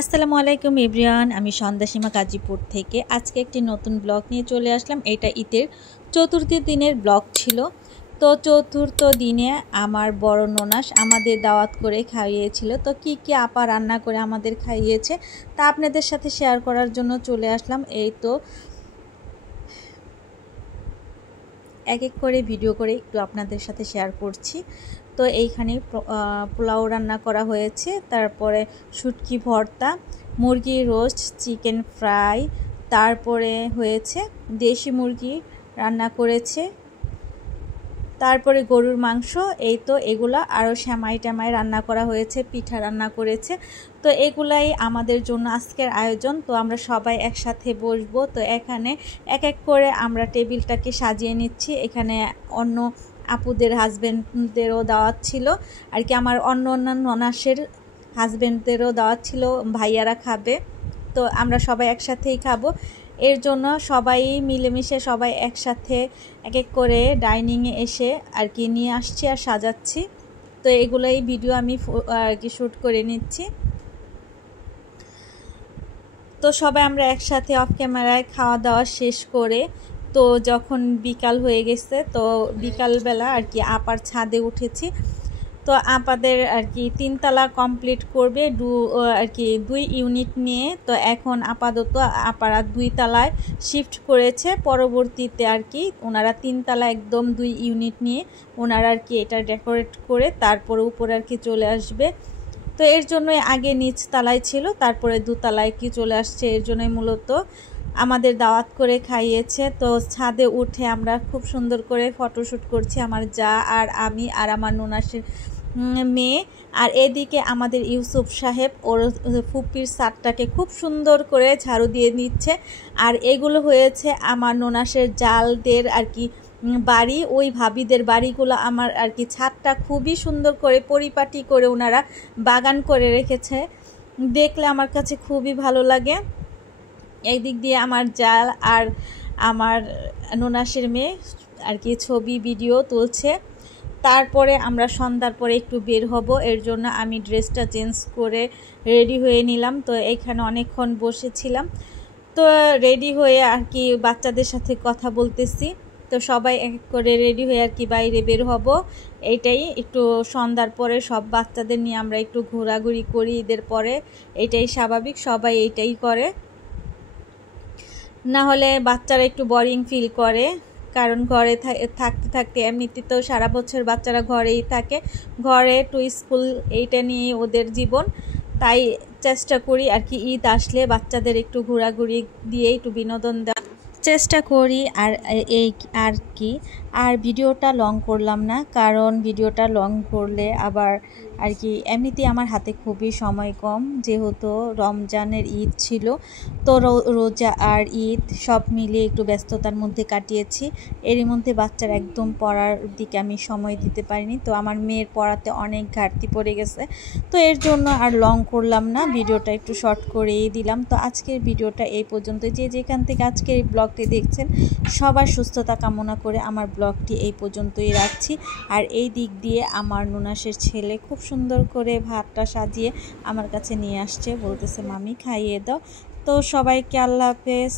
আসসালামু আলাইকুম এভরিওয়ান, আমি সন্ধ্যাসীমা গাজীপুর থেকে আজকে একটি নতুন ব্লগ নিয়ে চলে আসলাম। এটা ঈদের চতুর্থ দিনের ব্লগ ছিল। তো চতুর্থ দিনে আমার বড় ননাস আমাদের দাওয়াত করে খাইয়েছিল। তো কি কি আপা রান্না করে আমাদের খাইয়েছে তা আপনাদের সাথে শেয়ার করার জন্য চলে আসলাম। এই তো এক এক করে ভিডিও করে একটু আপনাদের সাথে শেয়ার করছি। তো এইখানে পোলাও রান্না করা হয়েছে, তারপরে শুটকি ভর্তা, মুরগির রোস্ট, চিকেন ফ্রাই, তারপরে হয়েছে দেশি মুরগি রান্না করেছে, তারপরে গরুর মাংস। এই তো এগুলা আরও সেমাই টেমাই রান্না করা হয়েছে, পিঠা রান্না করেছে। তো এগুলাই আমাদের জন্য আজকের আয়োজন। তো আমরা সবাই একসাথে বসবো। তো এখানে এক এক করে আমরা টেবিলটাকে সাজিয়ে নিচ্ছি। এখানে অন্য আপুদের হাজব্যান্ডদেরও দাওয়াত ছিল আর কি, আমার অন্য ননাসের হাজব্যান্ডদেরও দাওয়াত ছিল, ভাইয়ারা খাবে। তো আমরা সবাই একসাথেই খাবো, এর জন্য সবাই মিলেমিশে সবাই একসাথে এক এক করে ডাইনিংয়ে এসে আর কি নিয়ে আসছি আর সাজাচ্ছি। তো এগুলোই ভিডিও আমি আর কি শ্যুট করে নিচ্ছি। তো সবাই আমরা একসাথে অফ ক্যামেরায় খাওয়া দাওয়া শেষ করে তো যখন বিকাল হয়ে গেছে, তো বিকালবেলা আর কি আপার ছাদে উঠেছি। তো আপাদের আর কি 3 তলা কমপ্লিট করবে আর কি 2 ইউনিট নিয়ে। তো এখন আপাতত আপারা 2 তলায় শিফট করেছে, পরবর্তীতে আর কি ওনারা 3 তলা একদম 2 ইউনিট নিয়ে ওনারা আর কি এটা ডেকোরেট করে তারপরে উপরে আর কি চলে আসবে। তো এর জন্যই আগে নিচ তলায় ছিল, তারপরে 2 তলায় কি চলে আসছে, এর জন্যই মূলত আমাদের দাওয়াত করে খাইয়েছে। তো ছাদে উঠে আমরা খুব সুন্দর করে ফটোশ্যুট করছি, আমার যা আর আমি আর আমার ননাসের মেয়ে। আর এদিকে আমাদের ইউসুফ সাহেব ওর ফুপির ছাদটাকে খুব সুন্দর করে ঝাড়ু দিয়ে নিচ্ছে। আর এগুলো হয়েছে আমার ননাসের জালদের আর কি বাড়ি, ওই ভাবিদের বাড়িগুলো আমার আর কি ছাদটা খুবই সুন্দর করে পরিপাটি করে ওনারা বাগান করে রেখেছে, দেখলে আমার কাছে খুবই ভালো লাগে। এই দিক দিয়ে আমার জাল আর আমার ননাসের মেয়ে আর কি ছবি ভিডিও তুলছে। তারপরে আমরা সন্ধ্যার পরে একটু বের হব, এর জন্য আমি ড্রেসটা চেঞ্জ করে রেডি হয়ে নিলাম। তো এখানে অনেকক্ষণ বসেছিলাম, তো রেডি হয়ে আর কি বাচ্চাদের সাথে কথা বলতেছি। তো সবাই এক করে রেডি হয়ে আর কি বাইরে বের হব। এইটাই একটু সন্ধ্যার পরে সব বাচ্চাদের নিয়ে আমরা একটু ঘোরাঘুরি করি ঈদের পরে, এটাই স্বাভাবিক, সবাই এইটাই করে, না হলে বাচ্চারা একটু বোরিং ফিল করে। কারণ ঘরে থাকতে থাকতে এমনিতে তো সারা বছর বাচ্চারা ঘরেই থাকে, ঘরে টু স্কুল এইটা নিয়ে ওদের জীবন। তাই চেষ্টা করি আর কি ঈদ আসলে বাচ্চাদের একটু ঘোরাঘুরি দিয়ে একটু বিনোদন দেওয়ার চেষ্টা করি। আর এই আর কি আর ভিডিওটা লং করলাম না, কারণ ভিডিওটা লং করলে আবার আর কি এমনিতেই আমার হাতে খুবই সময় কম, যেহেতু রমজানের ঈদ ছিল। তো রোজা আর ঈদ সব মিলিয়ে একটু ব্যস্ততার মধ্যে কাটিয়েছি। এরই মধ্যে বাচ্চার একদম পড়ার দিকে আমি সময় দিতে পারিনি। তো আমার মেয়ের পড়াতে অনেক ঘাটতি পড়ে গেছে, তো এর জন্য আর লং করলাম না, ভিডিওটা একটু শর্ট করেই দিলাম। তো আজকের ভিডিওটা এই পর্যন্ত। যে যেখান থেকে আজকের এই ব্লগটি দেখছেন সবার সুস্থতা কামনা করে আমার ব্লগটি এই পর্যন্তই রাখছি। আর এই দিক দিয়ে আমার ননাসের ছেলে খুব সুন্দর করে ভাতটা সাজিয়ে আমার কাছে নিয়ে আসছে, বলতেছে মামি খাইয়ে দাও। তো সবাইকে আল্লাহ হাফেজ।